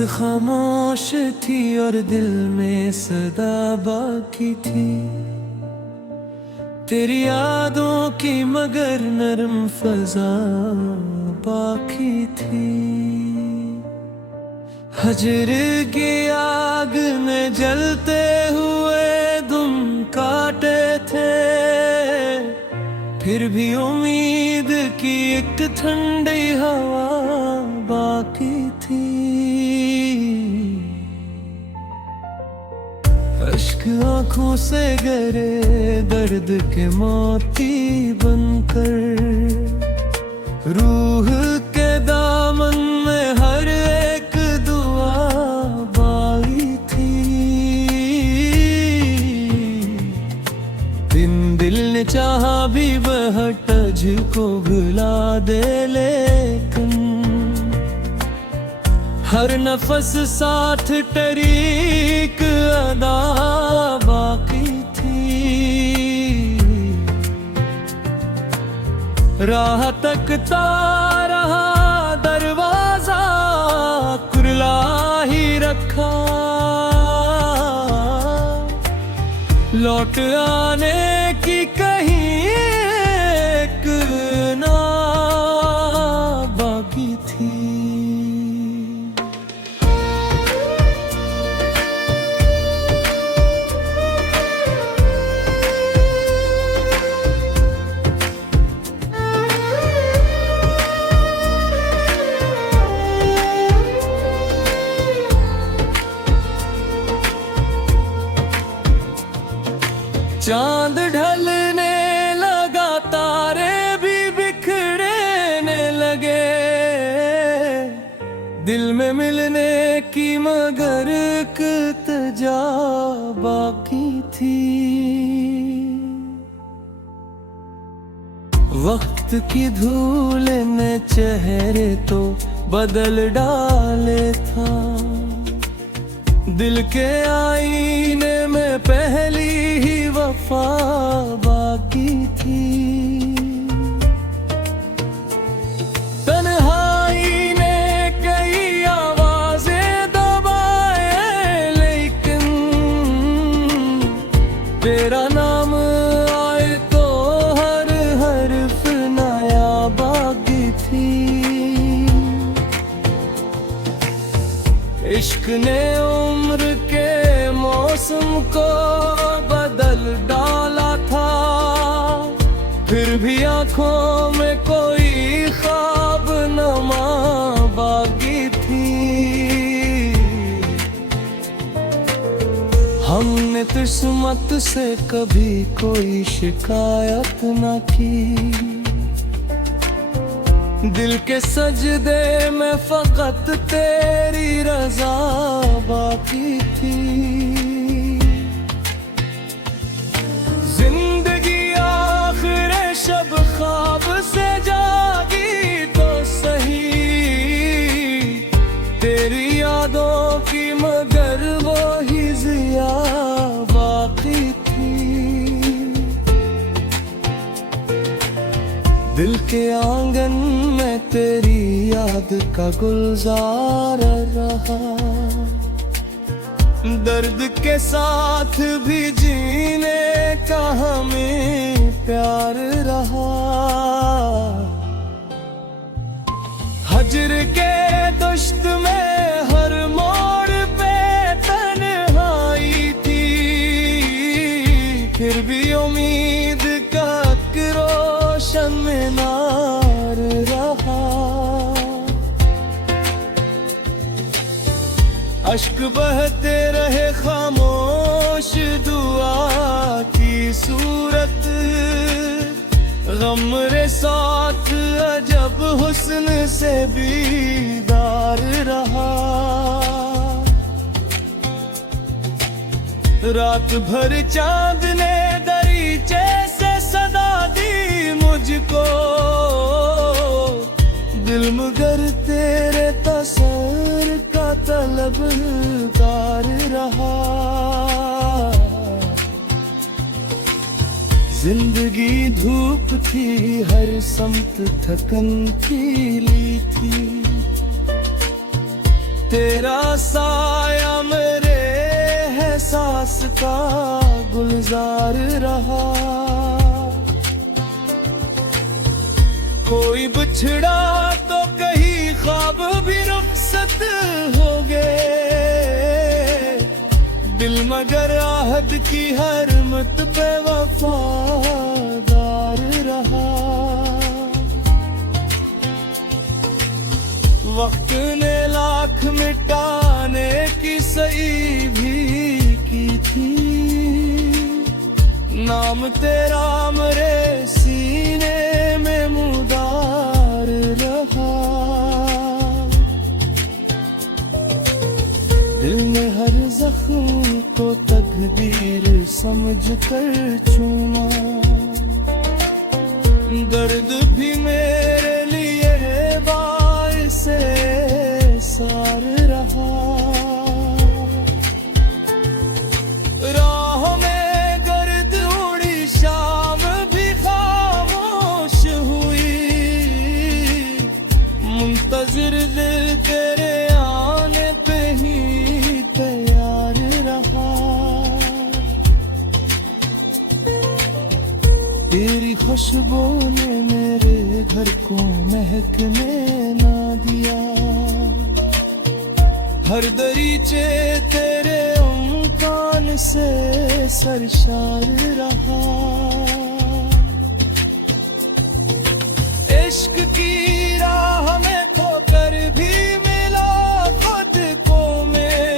बात खामोश थी और दिल में सदा बाकी थी, तेरी यादों की मगर नरम फजा बाकी थी। हजर की आग में जलते हुए तुम काटे थे, फिर भी उम्मीद की एक ठंडी हवा बाकी थी। अश्क आंखों से गिरे दर्द के मोती बनकर, रूह के दामन में हर एक दुआ बाई थी। दिन दिल ने चाहा भी वह तुझको भुला दे, लेकिन हर नफस साथ तरीक अदा बाकी थी। राह तकता रहा दरवाजा खुला ही रखा, लौट आने की कहीं एक ना बाकी थी। चांद ढलने लगा, तारे भी बिखरने लगे, दिल में मिलने की मगर एक तजा बाकी थी। वक्त की धूल ने चेहरे तो बदल डाले था, दिल के आईने में पहली ही वफा बाकी थी। तन्हाई ने कई आवाजें दबाए, लेकिन तेरा नाम आए तो हर हर्फ नया बाकी थी। इश्क ने उम्र के मौसम को बदल डाला था, फिर भी आंखों में कोई ख्वाब नमा बाकी थी। हमने किस्मत से कभी कोई शिकायत न की, दिल के सजदे में फकत तेरी रजा बाकी थी। जिंदगी आखिर शब ख्वाब से जागी तो सही, तेरी यादों की मगर वो ही जिया बाकी थी। दिल के आंगन में तेरी याद का गुलजार रहा, दर्द के साथ भी जीने का हमें प्यार रहा। हजर के दुश्त में हर मोड़ पे तन्हाई थी, फिर भी उम्मीद का रोशन मीनार रहा। अश्क बहते रहे खामोश दुआ की सूरत, गम रे साथ अजब हुस्न से बीदार रहा। रात भर चांद ने दरीचे से सदा दी मुझको, दिल मगर तेरे तसर का तलबगार रहा। जिंदगी धूप थी, हर समत थकन खीली थी, तेरा साया मेरे एहसास का गुलजार रहा। कोई बिछड़ा तो कहीं ख्वाब भी रुखसत हो गए, दिल मगर आहद की हर मत पे वफादार रहा। वक्त ने लाख मिटाने की सही भी की थी, नाम तेरा मेरे सीने में मुदार रहा। दिल में हर जख्म को तकदीर समझ कर चूमा, दर्द भी मेरे लिए बाइसे सार रहा। राहों में गर्द उड़ी शाम भी खामोश हुई, मुंतजिर दिल तेरे आने पे ही तैयार रहा। तेरी खुशबू ने मेरे घर को महकने ना दिया, हर दरीचे तेरे उम्कान से सरशार रहा। इश्क की राह में खोकर भी मिला खुद को मैं,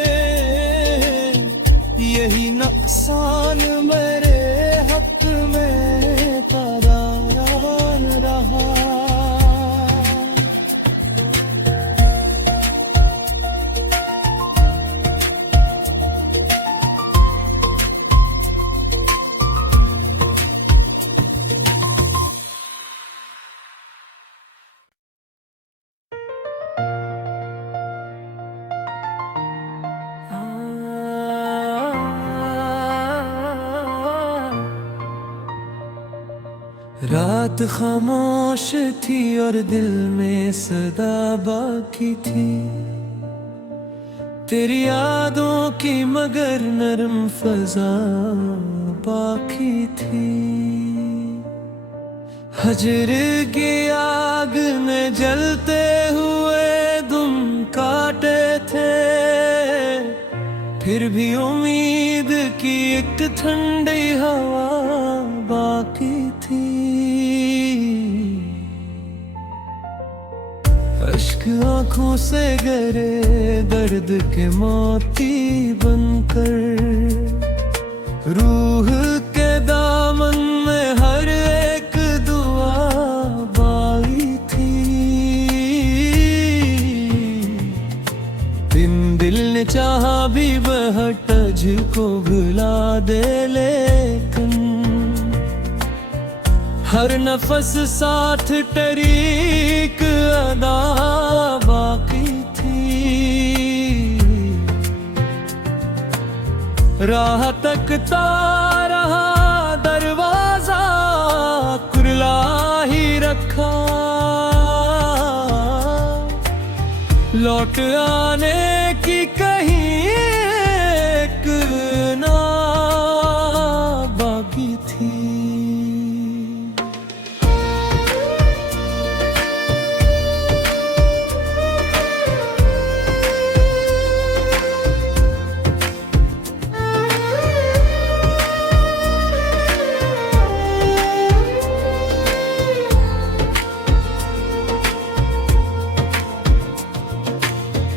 यही नुकसान मेरे हक में करार रहा। रात खामोश थी और दिल में सदा बाकी थी, तेरी यादों की मगर नरम फजा बाकी थी। हजर की आग में जलते हुए तुम काटे थे, फिर भी उम्मीद की एक ठंडी हवा बाकी थी। अश्क आंखों से गरे दर्द के मोती बनकर, रूह के दामन में हर एक दुआ बाई थी। दिन दिल ने चाहा भी वह तुझको भुला दे, लेकिन हर नफस साथ टरीक अदा बाकी थी। राह तकता रहा दरवाजा खुला ही रखा, लौट आने की कहीं एक ना बाकी थी।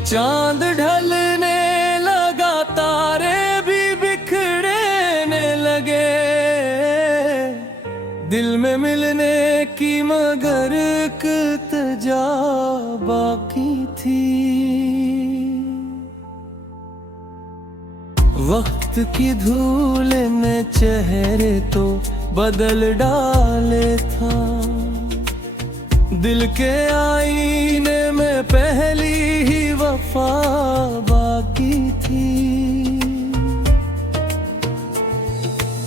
चांद ढलने लगा, तारे भी बिखरने लगे, दिल में मिलने की मगर इल्तिजा बाकी थी। वक्त की धूल ने चेहरे तो बदल डाले था, दिल के आईने में पहली ही वफा बाकी थी।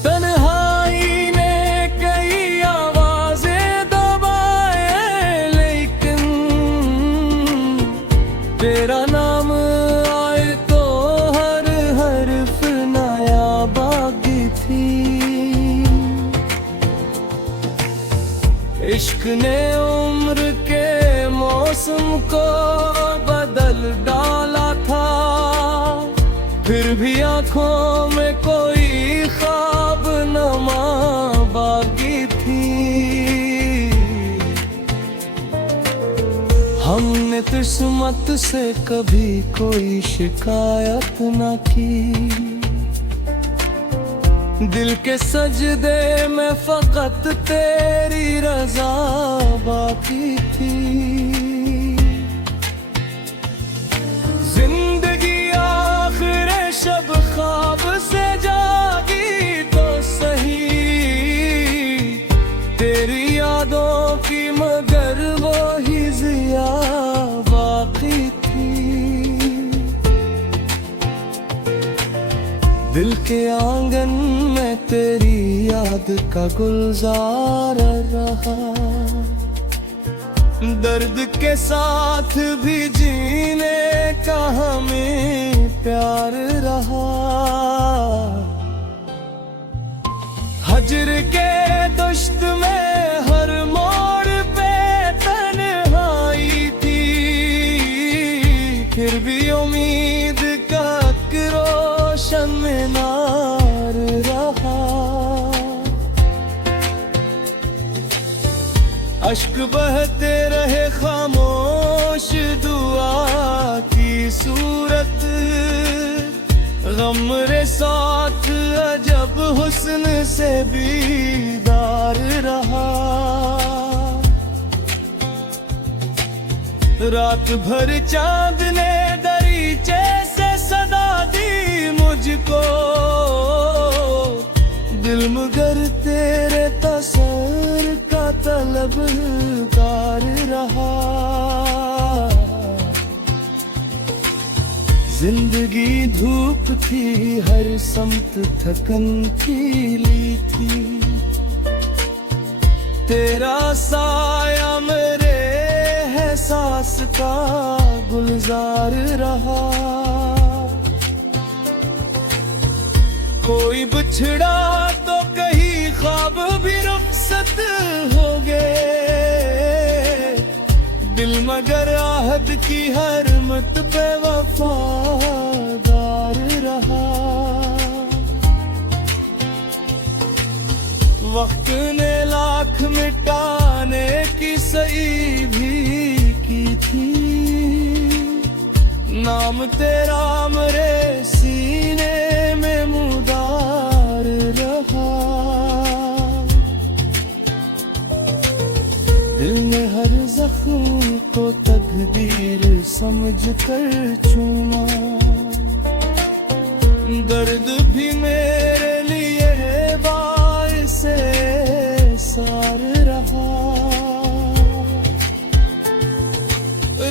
तन्हाई ने कई आवाजें दबाए, लेकिन तेरा नाम इश्क ने उम्र के मौसम को बदल डाला था, फिर भी आंखों में कोई ख्वाब नमा बाकी थी। हमने किस्मत से कभी कोई शिकायत न की, दिल के सजदे में फकत तेरी रजा बाकी थी। जिंदगी आखिर शब ख्वाब से जागी तो सही, तेरी यादों की मगर वो ही जिया बाकी थी। दिल के आंगन में तेरी याद का गुलजार रहा, दर्द के साथ भी जीने का हमें प्यार रहा। हजर के दुश्त में हर मोड़ पे तन्हाई थी, फिर भी उम्मीद का रोशन मीनार रहा। अश्क बहते रहे खामोश दुआ की सूरत, गम रे साथ अजब हुस्न से बीदार रहा। रात भर चांद ने दरीचे से सदा दी मुझको, दिल मगर तेरे तसर का तलबगार रहा। जिंदगी धूप थी, हर समत थकन खिली थी, तेरा साया मेरे एहसास का गुलजार रहा। कोई बिछड़ा तो कहीं ख्वाब भी रुखसत हो गए, दिल मगर आहद की हर मत पे वफादार रहा। वक्त ने लाख मिटाने की सही भी की थी, नाम तेरा मेरे सीने में मुदार रहा। दिल ने हर जख्म को तकदीर समझ कर चूमा, दर्द भी मेरे लिए बाइसे सार रहा।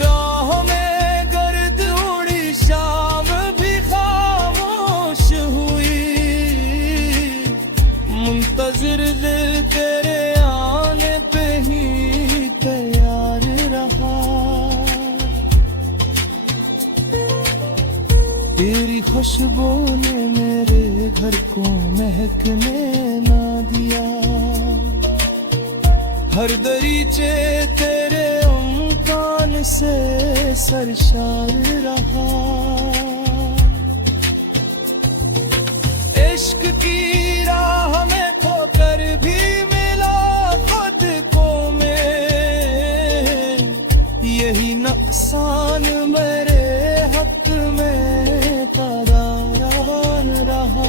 राह में गर्द उड़ी शाम भी खामोश हुई, मुंतजिर दिल तेरे आने पे ही तैयार रहा। तेरी खुशबू ने मेरे घर को महकने ना दिया, हर दरीचे तेरे उम्कान से सरशार रहा। इश्क की राह में खोकर भी मिला खुद को मैं, यही नुकसान मेरे हक में करार रहा।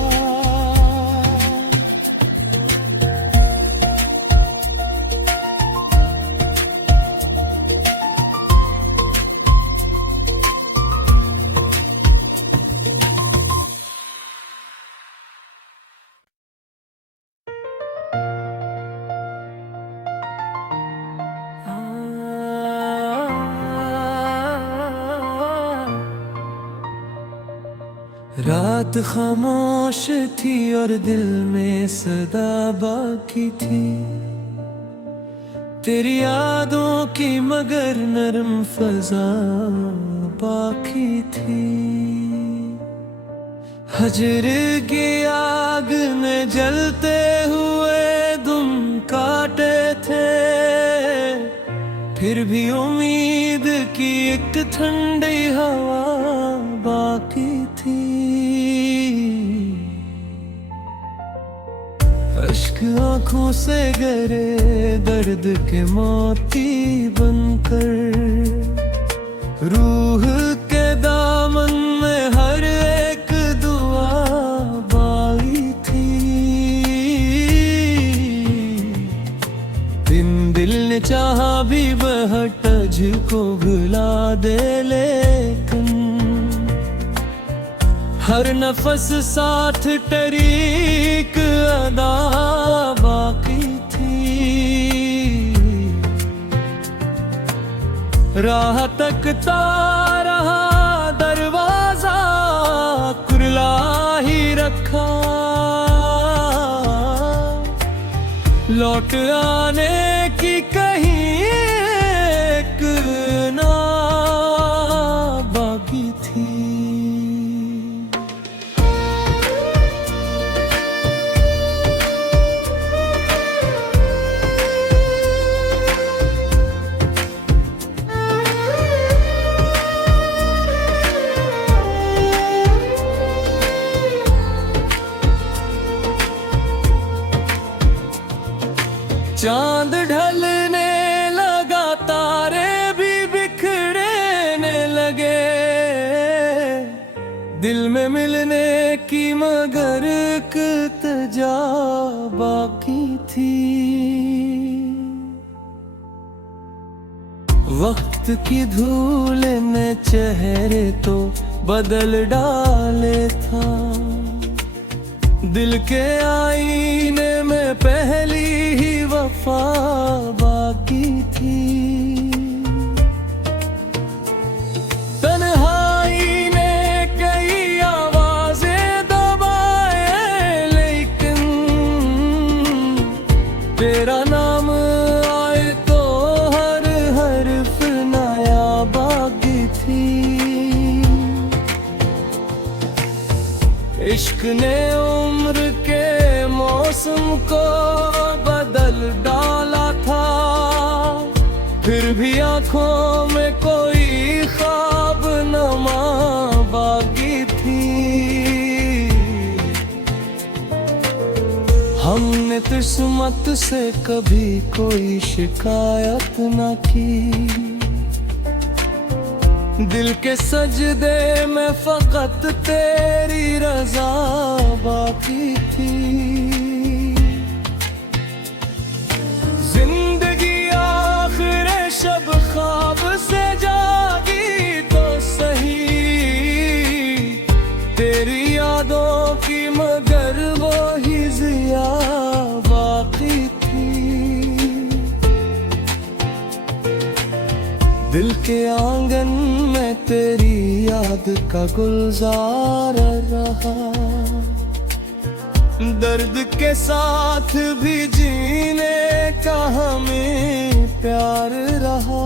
रात खामोश थी और दिल में सदा बाकी थी, तेरी यादों की मगर नरम फजा बाकी थी। हजर की आग में जलते हुए तुम काटे थे, फिर भी उम्मीद की एक ठंडी हवा बाकी थी। अश्क आंखों से गिरे दर्द के मोती बनकर, रूह के दामन में हर एक दुआ बाई थी। दिल ने चाहा भी वह तुझको भुला दे, लेकिन हर नफस साथ तरीक अदा बाकी थी। राह तकता रहा दरवाजा खुला ही रखा, लौट आने की कहीं एक ना बाकी थी। चांद ढलने लगा, तारे भी बिखरने लगे, दिल में मिलने की मगर एक तजा बाकी थी। वक्त की धूल ने चेहरे तो बदल डाले था, दिल के आईने में पहली ही वफा बाकी थी। तन्हाई ने कई आवाजें दबाए, लेकिन तेरा नाम आए तो हर हर्फ नया बाकी थी। इश्क ने उम्र के मौसम को बदल डाला था, फिर भी आंखों में कोई ख्वाब नमा बाकी थी। हमने किस्मत से कभी कोई शिकायत न की, दिल के सजदे में फकत तेरी रजा बाकी थी। जिंदगी आखिर शब ख्वाब से जागी तो सही, तेरी यादों की मगर वो ही जिया बाकी थी। दिल के आंगन में तेरी याद का गुलजार रहा, दर्द के साथ भी जीने का हमें प्यार रहा।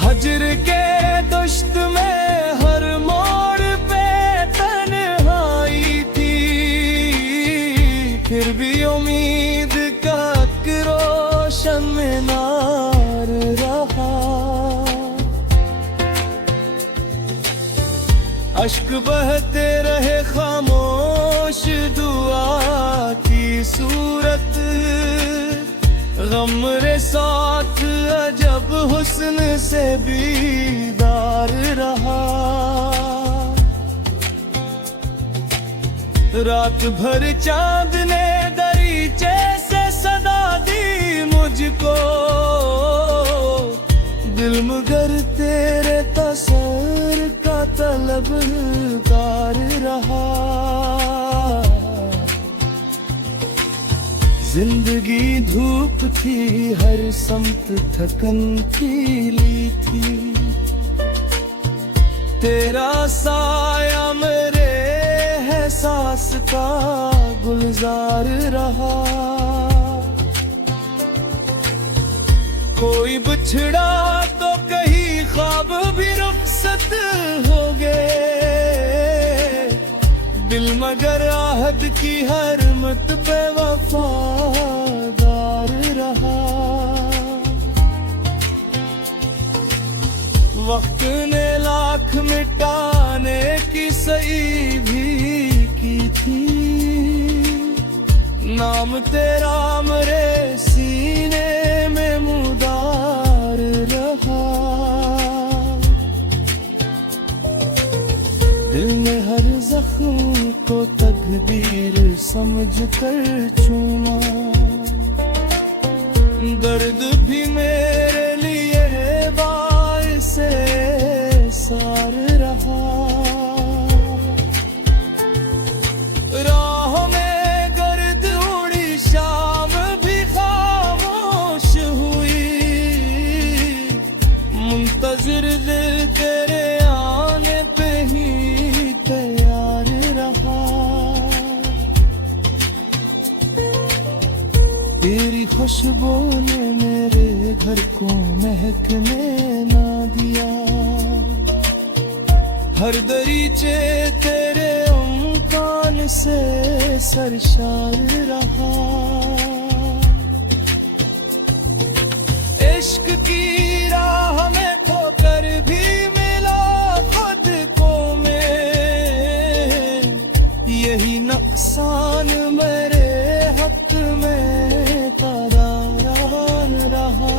हजर के दुश्त में हर मोड़ पे तन्हाई थी, फिर भी उम्मीद का रोशन मीनार रहा। अश्क बहते रहे खामोश दुआ की सूरत, गम रे साथ अजब हुस्न से बीदार रहा। रात भर चांद ने दरीचे से सदा दी मुझको, दिल मगर तेरे तसर का तलबगार रहा। जिंदगी धूप थी, हर समत थकन खिली थी, तेरा साया मेरे एहसास का गुलजार रहा। कोई बिछड़ा तो कहीं ख्वाब भी रुखसत हो गए, दिल मगर आहद की हर मत पे वफादार रहा। वक्त ने लाख मिटाने की सही भी की थी, नाम तेरा मेरे सीने में मुदार रहा। दिल में हर जख्म को तकदीर समझ कर चूमा, दर्द भी मेरे लिए बाइसे सार रहा। राह में गर्द उड़ी शाम भी खामोश हुई, मुंतजिर दिल तेरे आने पे ही तैयार रहा। तेरी खुशबू ने मेरे घर को महकने ना दिया, हर दरीचे तेरे उम्कान से सरशार रहा। इश्क की राह में खोकर भी मिला खुद को मैं, यही नुकसान मेरे हक में करार रहा।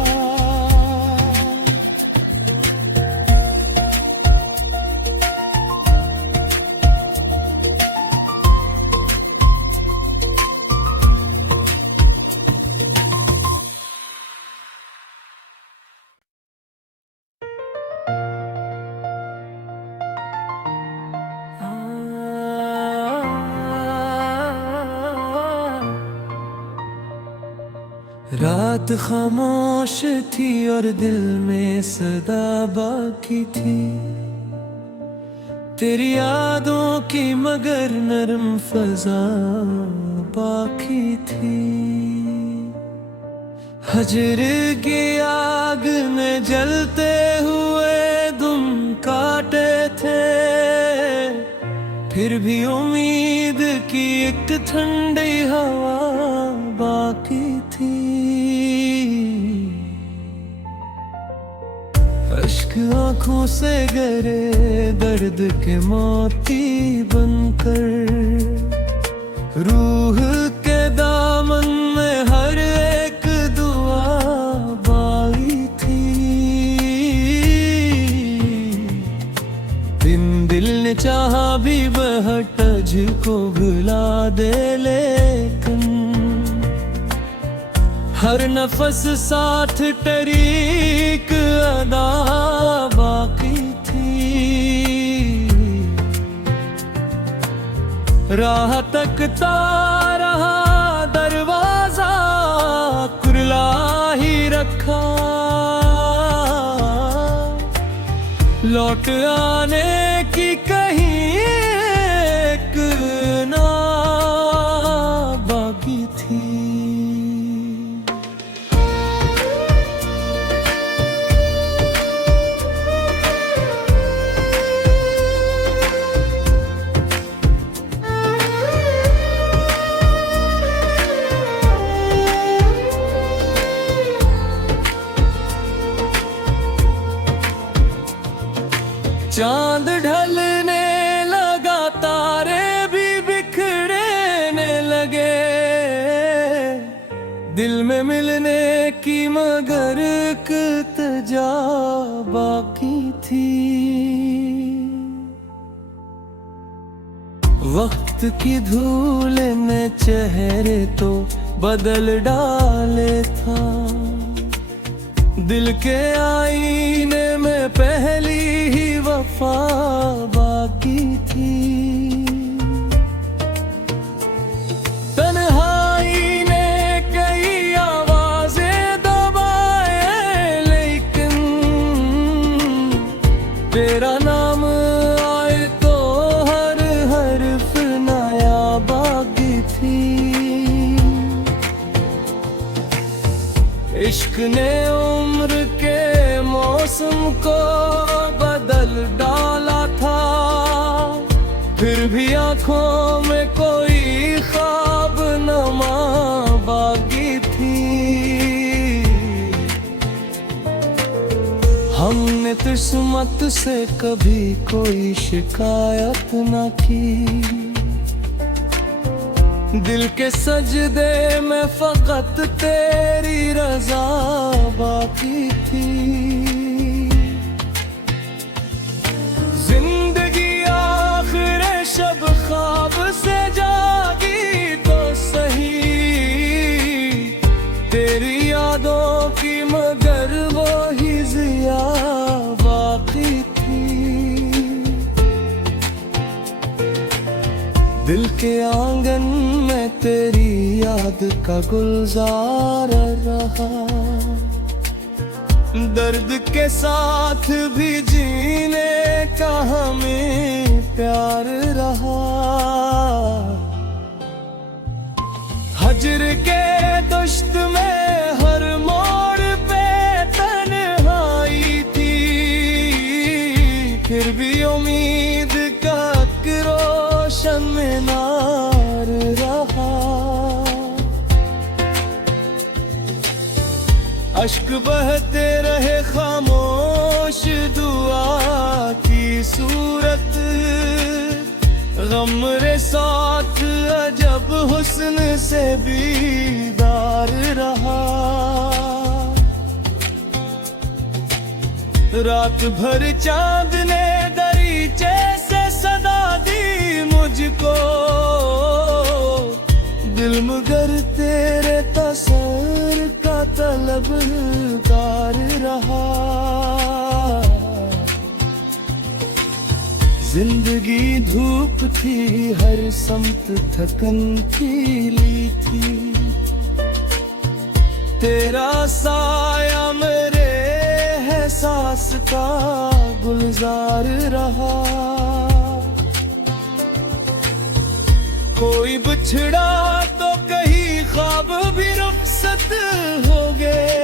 रात खामोश थी और दिल में सदा बाकी थी, तेरी यादों की मगर नरम फजा बाकी थी। हजर की आग में जलते हुए तुम काटे थे, फिर भी उम्मीद की एक ठंडी हवा बाकी थी। अश्क आंखों से गरे दर्द के मोती बनकर, रूह के दामन में हर एक दुआ बाई थी। दिन दिल ने चाहा भी वह तुझको भुला दे, लेकिन हर नफस साथ तरीक अदा बाकी थी। राह तकता रहा दरवाजा कुरला ही रखा, लौट आने की कहीं एक ना बाकी थी। चांद ढलने लगा, तारे भी बिखरने लगे, दिल में मिलने की मगर इल्तिजा बाकी थी। वक्त की धूल ने चेहरे तो बदल डाले था, दिल के आईने में पहली ही वफा बाकी थी। तन्हाई ने कई आवाजें दबाए, लेकिन तेरा नाम आए तो हर हर्फ नया बाकी थी। इश्क ने उम्र के मौसम को बदल डाला था, फिर भी आंखों में कोई ख्वाब नमा बाकी थी। किस्मत से कभी कोई शिकायत न की। दिल के सजदे में फकत तेरी रजा बाकी थी। जिंदगी आखिर शब ख्वाब से जागी तो सही, तेरी यादों की मगर वो ही जिया बाकी थी। दिल के आंगन में तेरी याद का गुलजार रहा, दर्द के साथ भी जीने का हमें प्यार रहा। हजर के दुश्त में हर मोड़ पे तन्हाई थी, फिर भी उम्मीद का रोशन मीनार रहा। अश्क बहते रहे खामोश दुआ की सूरत, गम रे साथ अजब हुस्न से बीदार रहा। रात भर चांद ने दरीचे से सदा दी मुझको, दिल मगर तेरे तसर का तलबगार रहा। जिंदगी धूप थी हर समत थकन खिली थी, तेरा साया मेरे एहसास का गुलजार रहा। कोई बिछड़ा तो कहीं ख्वाब भी रुखसत हो गए,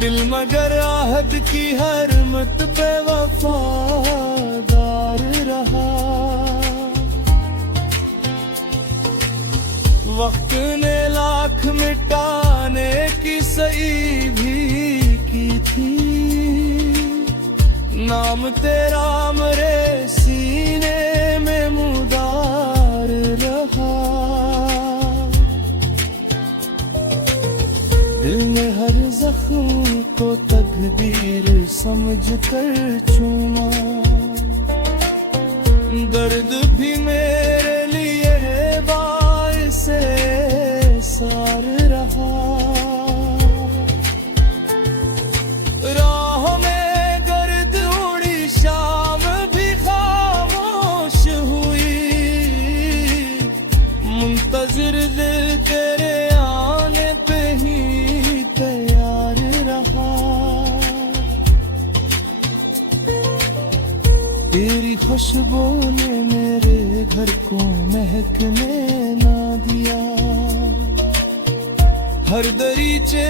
दिल मगर आहद की हर मत पे वफादार रहा। वक्त ने लाख मिटाने की सही भी की थी, नाम तेरा मेरे सीने में मुदार रहा। दिल में हर जख्म को तकदीर समझ कर चूमा, दर्द भी मेरे लिए बाइसे सार रहा। राह में गर्द उड़ी शाम भी खामोश हुई, मुंतजिर दिल तेरे आने पे ही तैयार रहा। तेरी खुशबू ने मेरे घर को महकने ना दिया, हर दरीचे